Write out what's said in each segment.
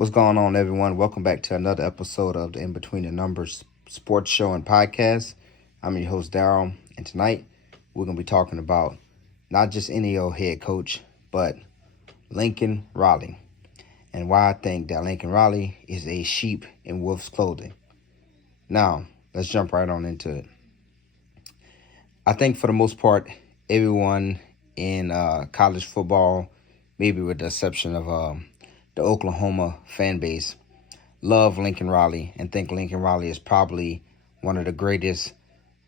What's going on, everyone? Welcome back to another episode of the In Between the Numbers sports show and podcast. I'm your host, Daryl, and tonight we're going to be talking about not just any old head coach, but Lincoln Riley, and why I think that Lincoln Riley is a sheep in wolf's clothing. Now, let's jump right on into it. I think for the most part, everyone in college football, maybe with the exception of the Oklahoma fan base, love Lincoln Riley and think Lincoln Riley is probably one of the greatest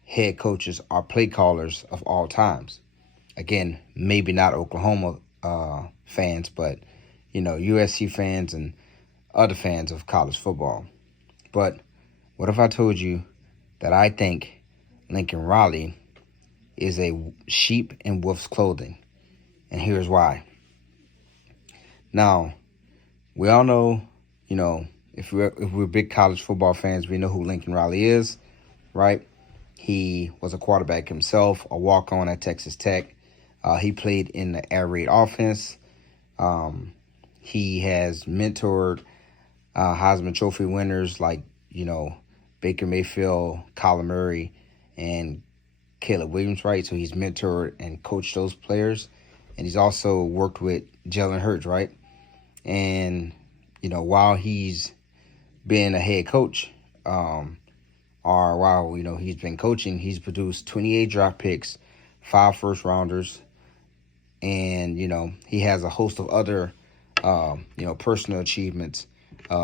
head coaches or play callers of all times. Again, maybe not Oklahoma fans, but USC fans and other fans of college football. But what if I told you that I think Lincoln Riley is a sheep in wolf's clothing? And here's why. Now, we all know, if we're big college football fans, we know who Lincoln Riley is, right? He was a quarterback himself, a walk-on at Texas Tech. He played in the air raid offense. He has mentored Heisman Trophy winners like, Baker Mayfield, Kyler Murray, and Caleb Williams, right? So he's mentored and coached those players. And he's also worked with Jalen Hurts, right? And, while he's been a head coach, or while, he's been coaching, he's produced 28 draft picks, 5 first-rounders, and, he has a host of other, personal achievements,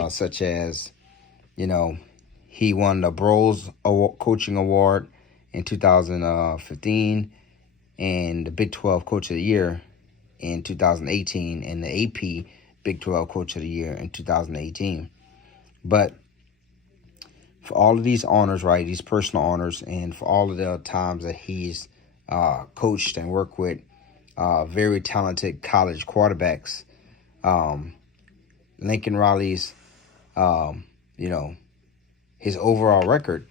such as, he won the Bros Coaching Award in 2015 and the Big 12 Coach of the Year in 2018 and the AP Big 12 Coach of the Year in 2018. But for all of these honors, right, these personal honors, and for all of the times that he's coached and worked with very talented college quarterbacks, Lincoln Riley's, his overall record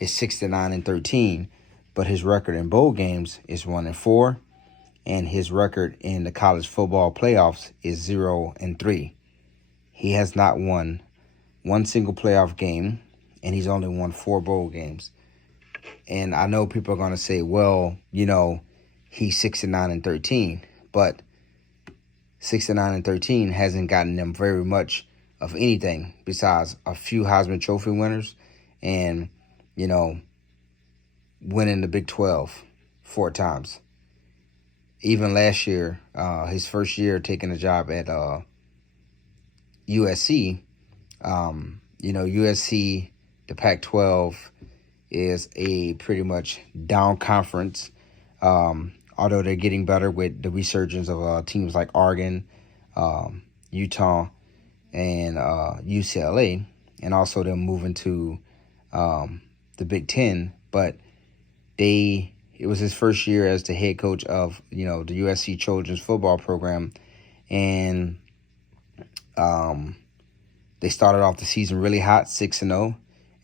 is 69-13, but his record in bowl games is 1-4, and his record in the college football playoffs is 0-3. He has not won one single playoff game, and he's only won 4 bowl games. And I know people are going to say, well, he's 69-13, but 69-13 hasn't gotten them very much of anything besides a few Heisman Trophy winners and, winning the Big 12 4 times. Even last year, his first year taking a job at USC, USC, the Pac-12, is a pretty much down conference, although they're getting better with the resurgence of teams like Oregon, Utah, and UCLA, and also them moving to the Big Ten. But it was his first year as the head coach of, the USC Trojans football program. And they started off the season really hot, 6-0.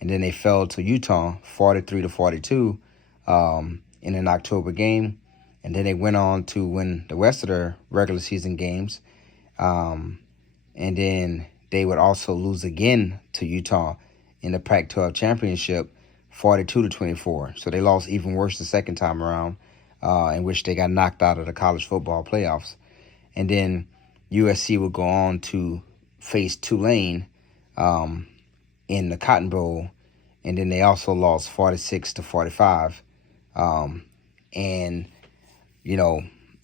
And then they fell to Utah, 43-42 in an October game. And then they went on to win the rest of their regular season games. And then they would also lose again to Utah in the Pac-12 championship, 42-24. So they lost even worse the second time around, in which they got knocked out of the college football playoffs. And then USC would go on to face Tulane in the Cotton Bowl, and then they also lost 46-45. And,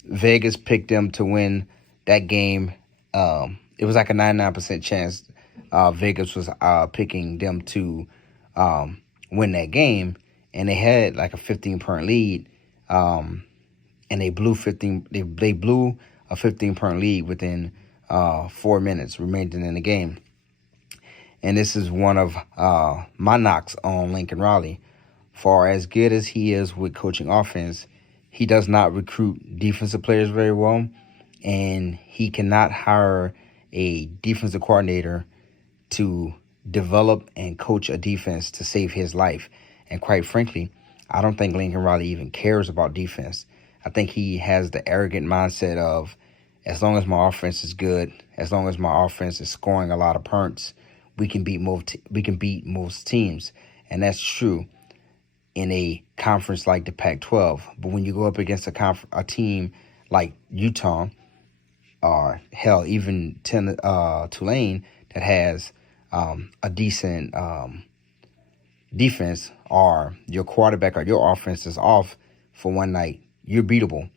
Vegas picked them to win that game. It was like a 99% chance Vegas was picking them to win that game, and they had like a 15-point lead, and they blew a 15-point lead within 4 minutes remaining in the game. And this is one of my knocks on Lincoln Riley. For as good as he is with coaching offense, he does not recruit defensive players very well, and he cannot hire a defensive coordinator to develop and coach a defense to save his life. And quite frankly, I don't think Lincoln Riley even cares about defense. I think he has the arrogant mindset of, as long as my offense is good, as long as my offense is scoring a lot of points, we can beat most teams, and that's true in a conference like the Pac-12. But when you go up against a team like Utah, or hell, even Tulane, that has a decent defense, or your quarterback or your offense is off for one night, you're beatable.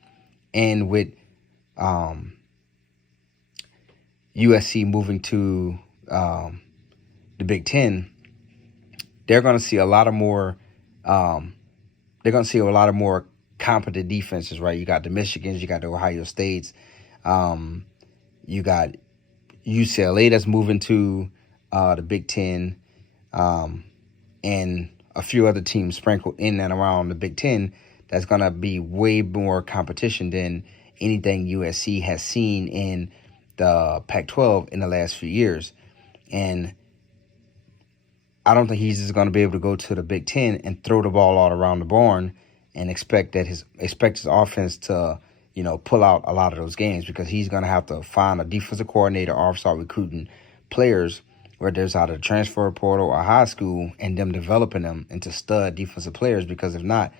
And with USC moving to the Big Ten, they're going to see a lot of more. They're going to see a lot of more competent defenses, right? You got the Michigans, you got the Ohio States, you got UCLA that's moving to the Big Ten, and a few other teams sprinkled in and around the Big Ten. That's going to be way more competition than anything USC has seen in the Pac-12 in the last few years. And I don't think he's just going to be able to go to the Big Ten and throw the ball all around the barn and expect his offense to, pull out a lot of those games, because he's going to have to find a defensive coordinator or start recruiting players, whether it's out of the transfer portal or high school, and them developing them into stud defensive players. Because if not,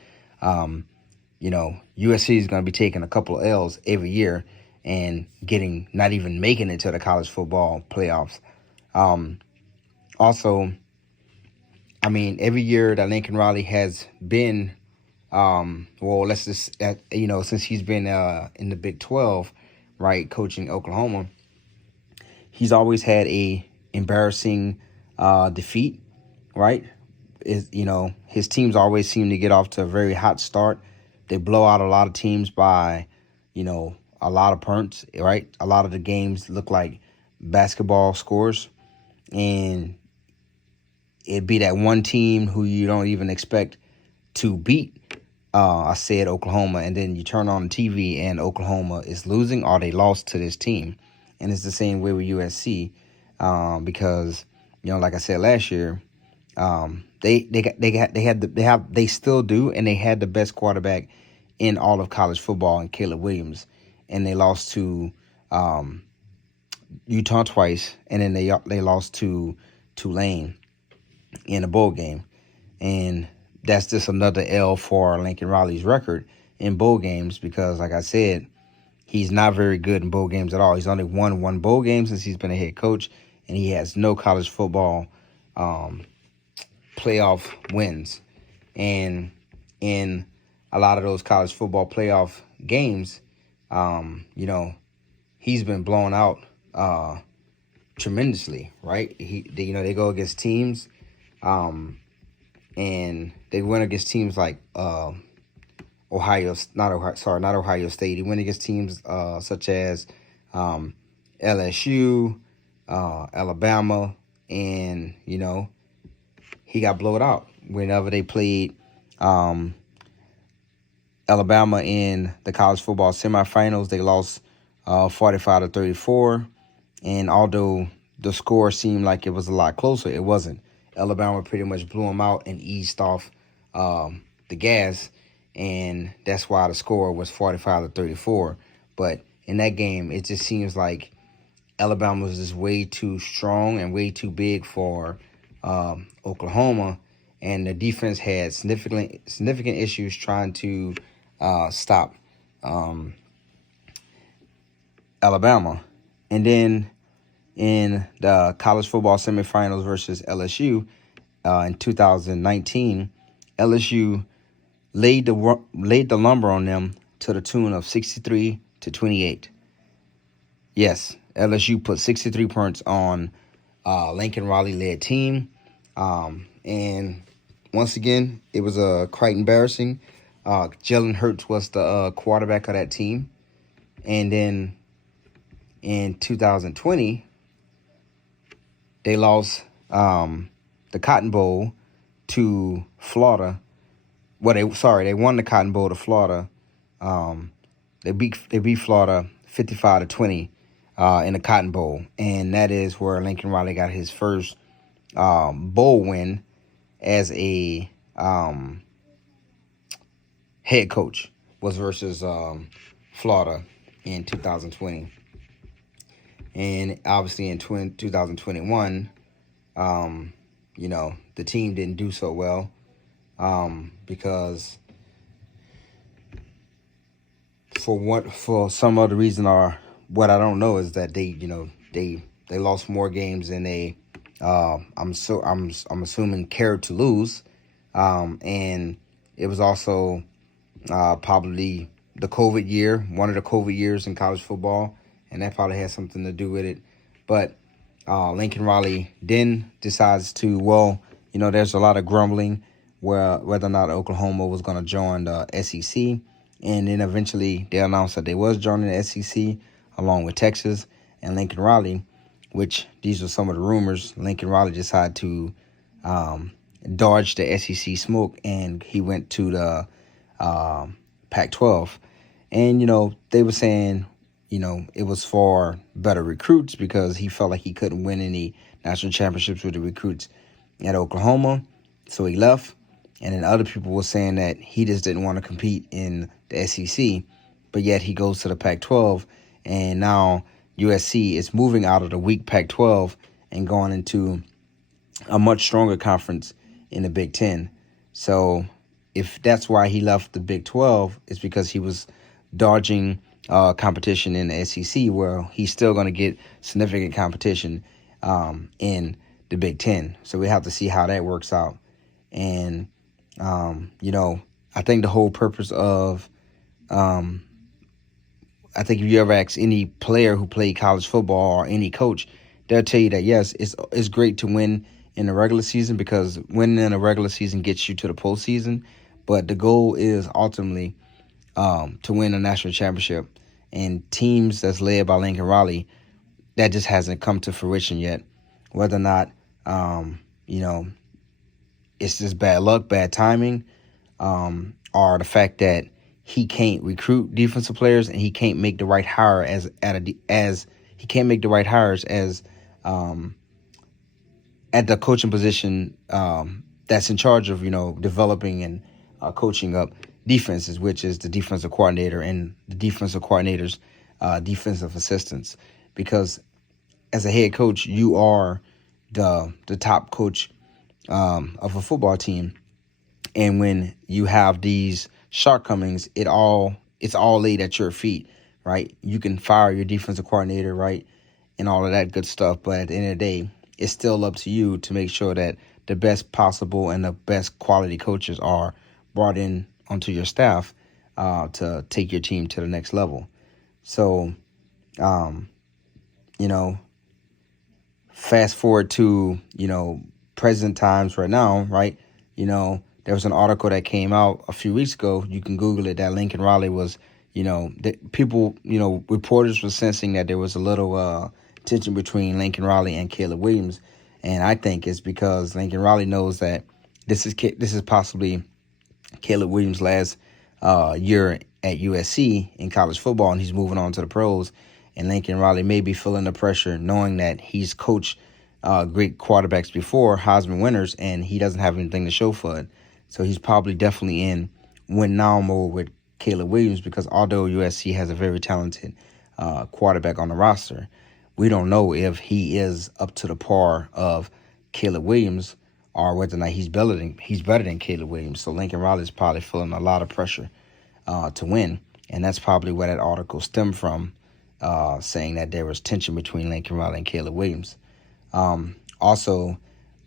USC is going to be taking a couple of L's every year and not even making it to the college football playoffs. Also, every year that Lincoln Riley has been, since he's been in the Big 12, right, coaching Oklahoma, he's always had a embarrassing defeat, right? His teams always seem to get off to a very hot start. They blow out a lot of teams by, a lot of points, right? A lot of the games look like basketball scores, and it'd be that one team who you don't even expect to beat. I said Oklahoma, and then you turn on the TV and Oklahoma is losing, or they lost to this team. And it's the same way with USC, because like I said last year, they still do, and they had the best quarterback in all of college football, in Caleb Williams, and they lost to Utah twice, and then they lost to Tulane in a bowl game. And that's just another L for Lincoln Riley's record in bowl games, because, like I said, he's not very good in bowl games at all. He's only won one bowl game since he's been a head coach, and he has no college football playoff wins. And in a lot of those college football playoff games, he's been blown out tremendously, right? They go against teams, and they win against teams like not Ohio State. He went against teams such as LSU, Alabama, and he got blown out whenever they played Alabama in the college football semifinals. They lost 45-34, and although the score seemed like it was a lot closer, it wasn't. Alabama pretty much blew them out and eased off the gas, and that's why the score was 45-34. But in that game, it just seems like Alabama was just way too strong and way too big for Oklahoma, and the defense had significant issues trying to stop Alabama. And then in the college football semifinals versus LSU in 2019, LSU laid the lumber on them to the tune of 63-28. Yes, LSU put 63 points on Lincoln Riley-led team. And once again, it was quite embarrassing. Jalen Hurts was the quarterback of that team. And then in 2020, they lost the Cotton Bowl to Florida. They won the Cotton Bowl to Florida. They beat Florida 55-20 in the Cotton Bowl, and that is where Lincoln Riley got his first bowl win as a head coach, was versus Florida. in 2020. And obviously in 2021, the team didn't do so well because for some other reason, or what I don't know, is that they lost more games than they I'm assuming cared to lose, and it was also probably the COVID year, one of the COVID years in college football, and that probably had something to do with it. But Lincoln Riley then decides to, there's a lot of grumbling whether or not Oklahoma was going to join the SEC. And then eventually they announced that they was joining the SEC along with Texas and Lincoln Riley, which these were some of the rumors. Lincoln Riley decided to dodge the SEC smoke, and he went to the Pac-12. And, they were saying, it was for better recruits because he felt like he couldn't win any national championships with the recruits at Oklahoma. So he left. And then other people were saying that he just didn't want to compete in the SEC, but yet he goes to the Pac-12. And now USC is moving out of the weak Pac-12 and going into a much stronger conference in the Big Ten. So if that's why he left the Big 12, it's because he was dodging competition in the SEC, where he's still going to get significant competition in the Big Ten. So we have to see how that works out. And, I think the whole purpose of, I think if you ever ask any player who played college football or any coach, they'll tell you that, yes, it's great to win in the regular season because winning in the regular season gets you to the postseason. But the goal is ultimately to win a national championship. And teams that's led by Lincoln Riley, that just hasn't come to fruition yet. Whether or not, it's just bad luck, bad timing, or the fact that he can't recruit defensive players and he can't make the right hire as he can't make the right hires as at the coaching position that's in charge of developing and coaching up defenses, which is the defensive coordinator and the defensive coordinator's defensive assistants. Because as a head coach, you are the top coach of a football team, and when you have these shortcomings, it's all laid at your feet, right? You can fire your defensive coordinator, right, and all of that good stuff, but at the end of the day, it's still up to you to make sure that the best possible and the best quality coaches are brought in onto your staff to take your team to the next level. So, fast forward to, present times right now, right? There was an article that came out a few weeks ago. You can Google it, that Lincoln Riley was, reporters were sensing that there was a little tension between Lincoln Riley and Caleb Williams. And I think it's because Lincoln Riley knows that this is possibly Caleb Williams' last year at USC in college football, and he's moving on to the pros. And Lincoln Riley may be feeling the pressure, knowing that he's coached great quarterbacks before, Heisman winners, and he doesn't have anything to show for it. So he's probably definitely in win now mode with Caleb Williams, because although USC has a very talented quarterback on the roster, we don't know if he is up to the par of Caleb Williams or whether or not he's better than Caleb Williams. So Lincoln Riley is probably feeling a lot of pressure to win, and that's probably where that article stemmed from, saying that there was tension between Lincoln Riley and Caleb Williams. Also,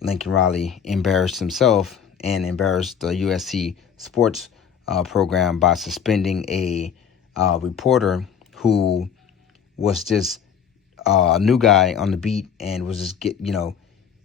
Lincoln Riley embarrassed himself and embarrassed the USC sports program by suspending a reporter who was just a new guy on the beat and was just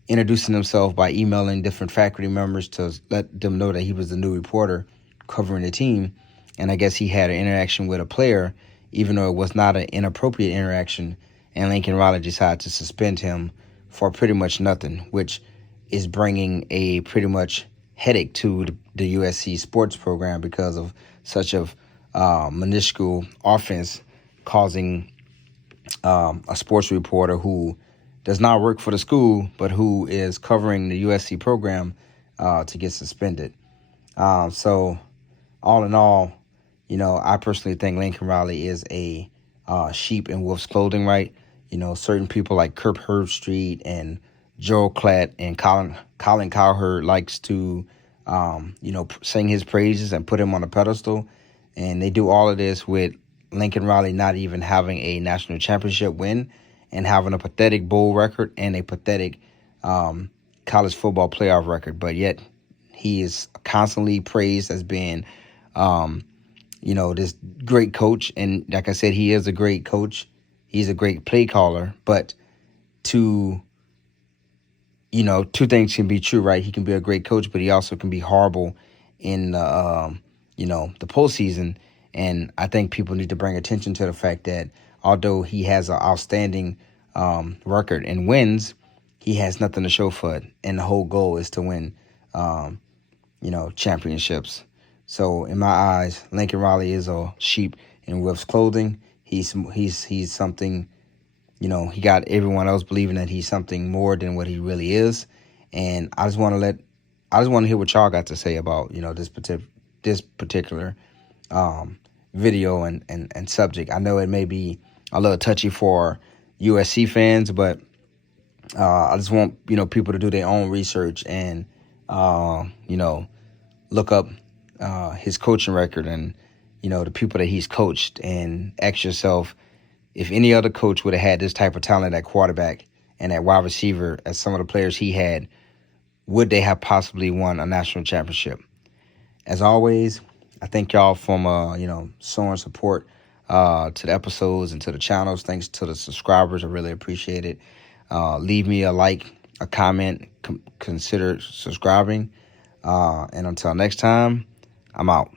introducing himself by emailing different faculty members to let them know that he was the new reporter covering the team. And I guess he had an interaction with a player, even though it was not an inappropriate interaction, and Lincoln Riley decided to suspend him for pretty much nothing, which is bringing a pretty much headache to the USC sports program because of such a minuscule offense causing a sports reporter who does not work for the school but who is covering the USC program to get suspended. So all in all, I personally think Lincoln Riley is a sheep in wolf's clothing, right? Certain people like Kirk Herbstreit and Joel Klatt and Colin Cowherd likes to, sing his praises and put him on a pedestal. And they do all of this with Lincoln Riley not even having a national championship win and having a pathetic bowl record and a pathetic college football playoff record. But yet he is constantly praised as being, this great coach. And like I said, he is a great coach. He's a great play caller. But two things can be true, right? He can be a great coach, but he also can be horrible in the postseason. And I think people need to bring attention to the fact that although he has an outstanding record and wins, he has nothing to show for it. And the whole goal is to win, championships. So in my eyes, Lincoln Riley is a sheep in wolf's clothing. He's something. He got everyone else believing that he's something more than what he really is. And I just want to hear what y'all got to say about this particular video and subject. I know it may be a little touchy for USC fans, but I just want people to do their own research and look up his coaching record and the people that he's coached, and ask yourself, if any other coach would have had this type of talent at quarterback and at wide receiver as some of the players he had, would they have possibly won a national championship? As always, I thank y'all for showing support to the episodes and to the channels. Thanks to the subscribers. I really appreciate it. Leave me a like, a comment, consider subscribing. And until next time, I'm out.